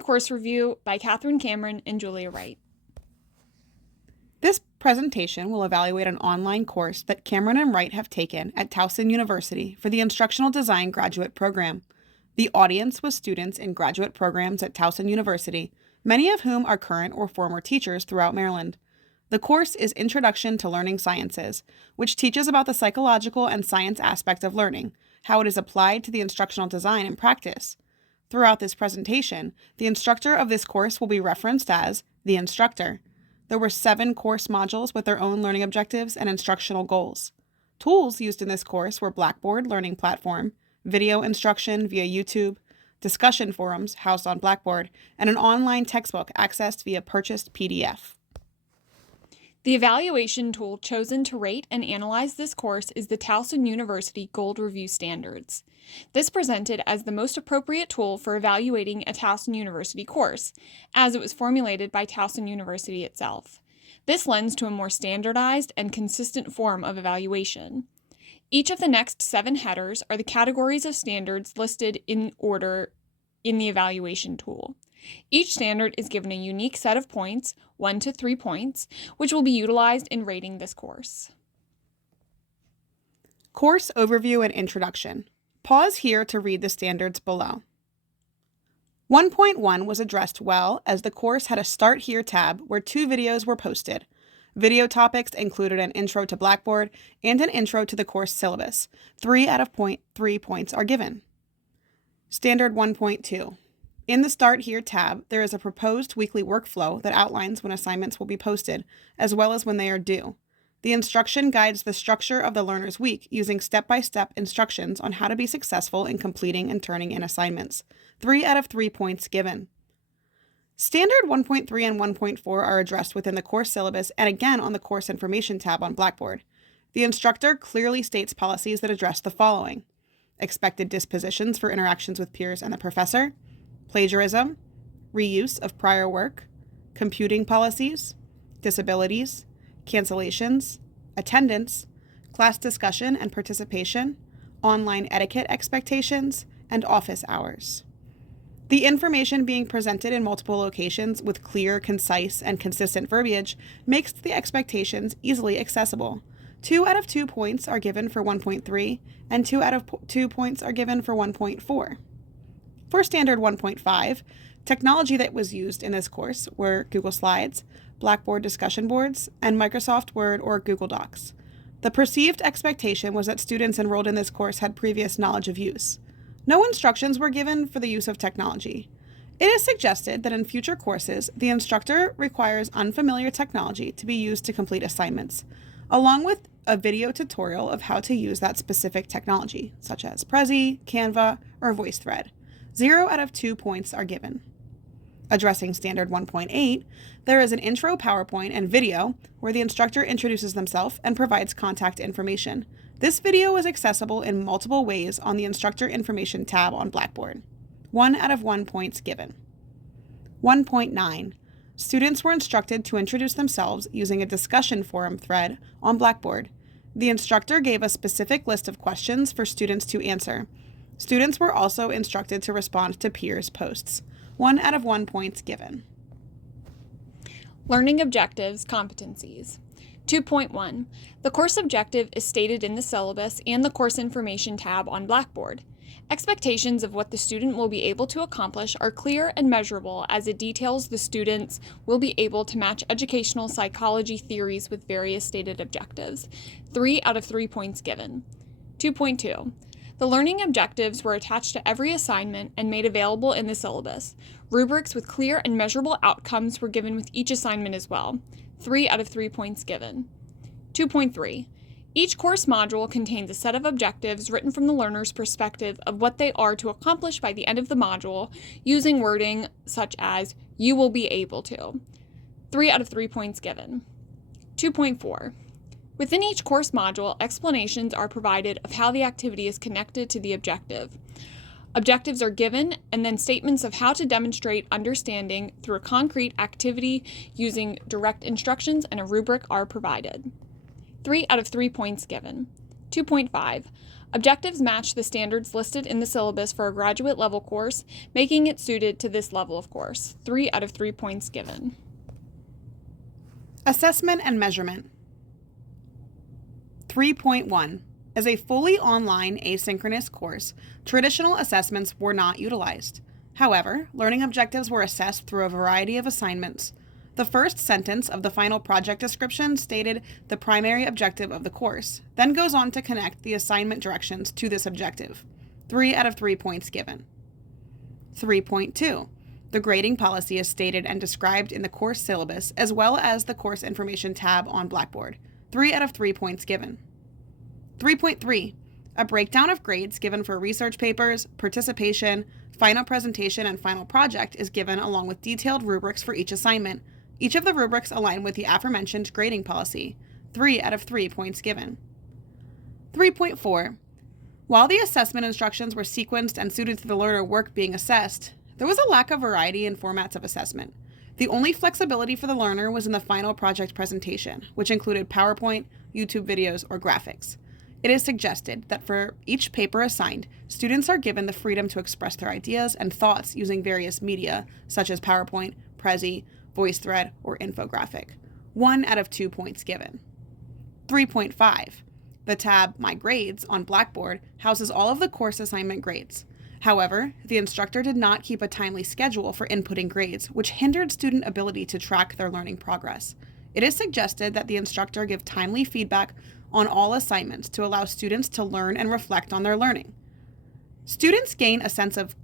Course Review by Katherine, Cameron, and Julia Wright. This presentation will evaluate an online course that Cameron and Wright have taken at Towson University for the Instructional Design Graduate Program. The audience was students in graduate programs at Towson University, many of whom are current or former teachers throughout Maryland. The course is Introduction to Learning Sciences, which teaches about the psychological and science aspect of learning, how it is applied to the instructional design in practice. Throughout this presentation, the instructor of this course will be referenced as the instructor. There were 7 course modules with their own learning objectives and instructional goals. Tools used in this course were Blackboard Learning Platform, video instruction via YouTube, discussion forums housed on Blackboard, and an online textbook accessed via purchased PDF. The evaluation tool chosen to rate and analyze this course is the Towson University Gold Review Standards. This presented as the most appropriate tool for evaluating a Towson University course, as it was formulated by Towson University itself. This lends to a more standardized and consistent form of evaluation. Each of the next 7 headers are the categories of standards listed in order in the evaluation tool. Each standard is given a unique set of points, 1 to 3 points, which will be utilized in rating this course. Course Overview and Introduction. Pause here to read the standards below. 1.1 was addressed well as the course had a Start Here tab where 2 videos were posted. Video topics included an intro to Blackboard and an intro to the course syllabus. 3 out of 3 points are given. Standard 1.2. In the Start Here tab, there is a proposed weekly workflow that outlines when assignments will be posted, as well as when they are due. The instruction guides the structure of the learner's week using step-by-step instructions on how to be successful in completing and turning in assignments. 3 out of 3 points given. Standard 1.3 and 1.4 are addressed within the course syllabus and again on the Course Information tab on Blackboard. The instructor clearly states policies that address the following: expected dispositions for interactions with peers and the professor, plagiarism, reuse of prior work, computing policies, disabilities, cancellations, attendance, class discussion and participation, online etiquette expectations, and office hours. The information being presented in multiple locations with clear, concise, and consistent verbiage makes the expectations easily accessible. 2 out of 2 points are given for 1.3, and 2 out of 2 points are given for 1.4. For Standard 1.5, technology that was used in this course were Google Slides, Blackboard discussion boards, and Microsoft Word or Google Docs. The perceived expectation was that students enrolled in this course had previous knowledge of use. No instructions were given for the use of technology. It is suggested that in future courses, the instructor requires unfamiliar technology to be used to complete assignments, along with a video tutorial of how to use that specific technology, such as Prezi, Canva, or VoiceThread. 0 out of 2 points are given. Addressing Standard 1.8, there is an intro PowerPoint and video where the instructor introduces themselves and provides contact information. This video is accessible in multiple ways on the Instructor Information tab on Blackboard. 1 out of 1 points given. 1.9. Students were instructed to introduce themselves using a discussion forum thread on Blackboard. The instructor gave a specific list of questions for students to answer. Students were also instructed to respond to peers' posts. 1 out of 1 points given. Learning objectives, competencies. 2.1. The course objective is stated in the syllabus and the Course Information tab on Blackboard. Expectations of what the student will be able to accomplish are clear and measurable as it details the students will be able to match educational psychology theories with various stated objectives. 3 out of 3 points given. 2.2. The learning objectives were attached to every assignment and made available in the syllabus. Rubrics with clear and measurable outcomes were given with each assignment as well. 3 out of 3 points given. 2.3. Each course module contains a set of objectives written from the learner's perspective of what they are to accomplish by the end of the module, using wording such as, "you will be able to." 3 out of 3 points given. 2.4. Within each course module, explanations are provided of how the activity is connected to the objective. Objectives are given, and then statements of how to demonstrate understanding through a concrete activity using direct instructions and a rubric are provided. 3 out of 3 points given. 2.5. Objectives match the standards listed in the syllabus for a graduate level course, making it suited to this level of course. 3 out of 3 points given. Assessment and measurement. 3.1. As a fully online asynchronous course, traditional assessments were not utilized. However, learning objectives were assessed through a variety of assignments. The first sentence of the final project description stated the primary objective of the course, then goes on to connect the assignment directions to this objective. 3 out of 3 points given. 3.2. The grading policy is stated and described in the course syllabus as well as the course information tab on Blackboard. 3 out of 3 points given. 3.3. A breakdown of grades given for research papers, participation, final presentation, and final project is given along with detailed rubrics for each assignment. Each of the rubrics align with the aforementioned grading policy. 3 out of 3 points given. 3.4. While the assessment instructions were sequenced and suited to the learner work being assessed, there was a lack of variety in formats of assessment. The only flexibility for the learner was in the final project presentation, which included PowerPoint, YouTube videos, or graphics. It is suggested that for each paper assigned, students are given the freedom to express their ideas and thoughts using various media, such as PowerPoint, Prezi, VoiceThread, or infographic. 1 out of 2 points given. 3.5. The tab My Grades on Blackboard houses all of the course assignment grades. However, the instructor did not keep a timely schedule for inputting grades, which hindered student ability to track their learning progress. It is suggested that the instructor give timely feedback on all assignments to allow students to learn and reflect on their learning. Students gain a sense of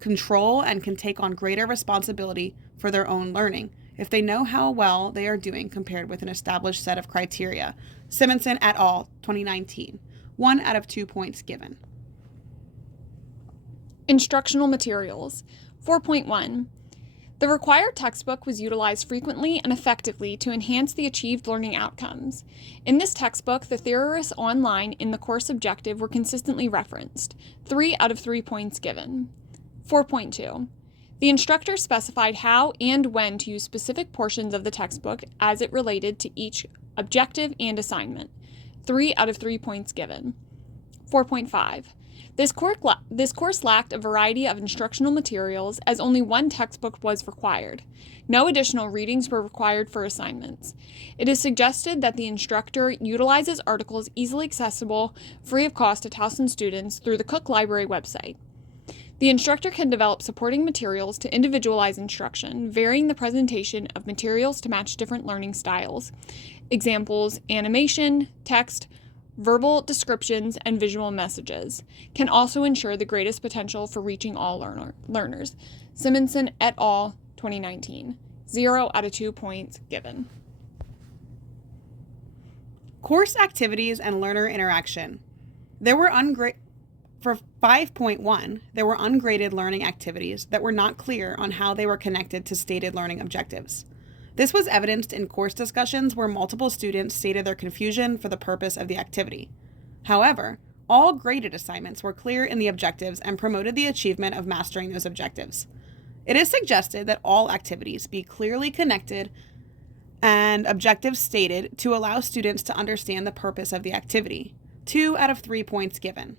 control and can take on greater responsibility for their own learning if they know how well they are doing compared with an established set of criteria. Simonson et al., 2019. 1 out of 2 points given. Instructional materials. 4.1. The required textbook was utilized frequently and effectively to enhance the achieved learning outcomes. In this textbook, the theorists online in the course objective were consistently referenced. 3 out of 3 points given. 4.2. The instructor specified how and when to use specific portions of the textbook as it related to each objective and assignment. 3 out of 3 points given. 4.5. This course lacked a variety of instructional materials as only one textbook was required. No additional readings were required for assignments. It is suggested that the instructor utilizes articles easily accessible, free of cost to Towson students through the Cook Library website. The instructor can develop supporting materials to individualize instruction, varying the presentation of materials to match different learning styles. Examples: animation, text, verbal descriptions, and visual messages can also ensure the greatest potential for reaching all learners. Simonson et al., 2019. 0 out of 2 points given. Course activities and learner interaction. For 5.1, there were ungraded learning activities that were not clear on how they were connected to stated learning objectives. This was evidenced in course discussions where multiple students stated their confusion for the purpose of the activity. However, all graded assignments were clear in the objectives and promoted the achievement of mastering those objectives. It is suggested that all activities be clearly connected and objectives stated to allow students to understand the purpose of the activity. 2 out of 3 points given.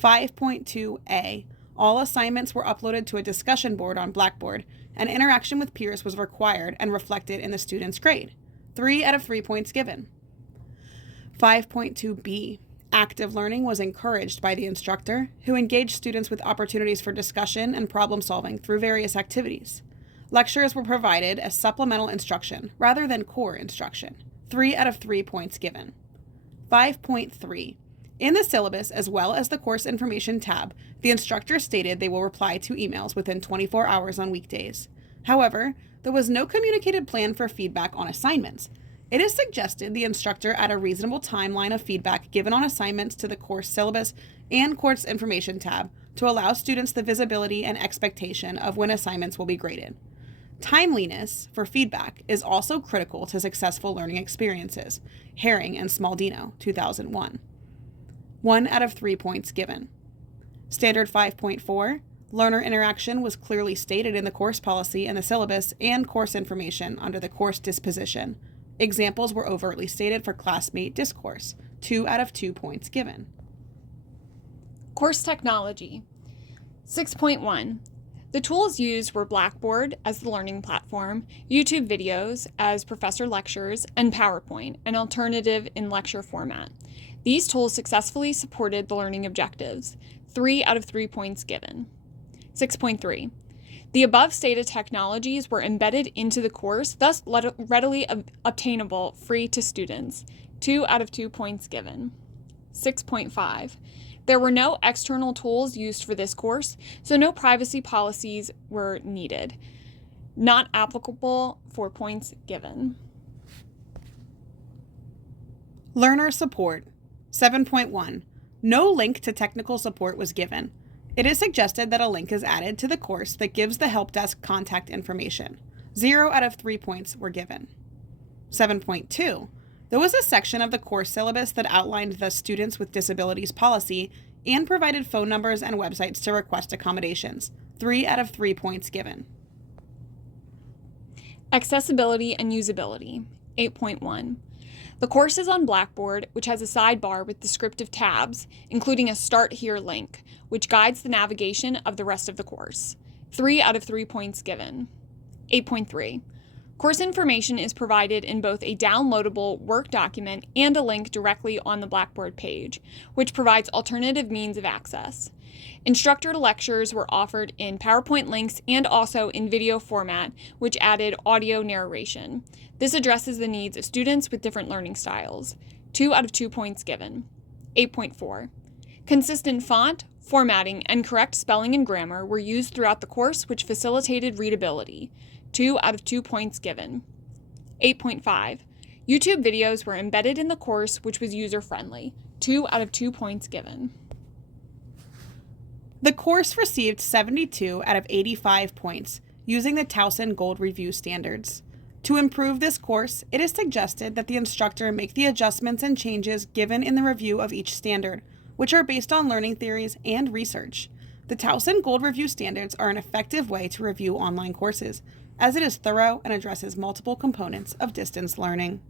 5.2a. All assignments were uploaded to a discussion board on Blackboard, and interaction with peers was required and reflected in the student's grade. 3 out of 3 points given. 5.2b. Active learning was encouraged by the instructor, who engaged students with opportunities for discussion and problem solving through various activities. Lectures were provided as supplemental instruction rather than core instruction. 3 out of 3 points given. 5.3. In the syllabus, as well as the course information tab, the instructor stated they will reply to emails within 24 hours on weekdays. However, there was no communicated plan for feedback on assignments. It is suggested the instructor add a reasonable timeline of feedback given on assignments to the course syllabus and course information tab to allow students the visibility and expectation of when assignments will be graded. Timeliness for feedback is also critical to successful learning experiences. Herring and Smaldino, 2001. 1 out of 3 points given. Standard 5.4, learner interaction was clearly stated in the course policy and the syllabus and course information under the course disposition. Examples were overtly stated for classmate discourse. 2 out of 2 points given. Course technology. 6.1. The tools used were Blackboard as the learning platform, YouTube videos as professor lectures, and PowerPoint, an alternative in lecture format. These tools successfully supported the learning objectives. 3 out of 3 points given. 6.3. The above stated technologies were embedded into the course, thus readily obtainable, free to students. 2 out of 2 points given. 6.5. There were no external tools used for this course, so no privacy policies were needed. Not applicable, 4 points given. Learner support. 7.1. No link to technical support was given. It is suggested that a link is added to the course that gives the help desk contact information. 0 out of 3 points were given. 7.2. There was a section of the course syllabus that outlined the Students with Disabilities policy and provided phone numbers and websites to request accommodations. 3 out of 3 points given. Accessibility and usability. 8.1. The course is on Blackboard, which has a sidebar with descriptive tabs, including a Start Here link, which guides the navigation of the rest of the course. 3 out of 3 points given. 8.3. Course information is provided in both a downloadable Word document and a link directly on the Blackboard page, which provides alternative means of access. Instructor lectures were offered in PowerPoint links and also in video format, which added audio narration. This addresses the needs of students with different learning styles. 2 out of 2 points given. 8.4. Consistent font, formatting, and correct spelling and grammar were used throughout the course, which facilitated readability. 2 out of 2 points given. 8.5. YouTube videos were embedded in the course, which was user-friendly. 2 out of 2 points given. The course received 72 out of 85 points, using the Towson Gold Review standards. To improve this course, it is suggested that the instructor make the adjustments and changes given in the review of each standard, which are based on learning theories and research. The Towson Gold Review standards are an effective way to review online courses, as it is thorough and addresses multiple components of distance learning.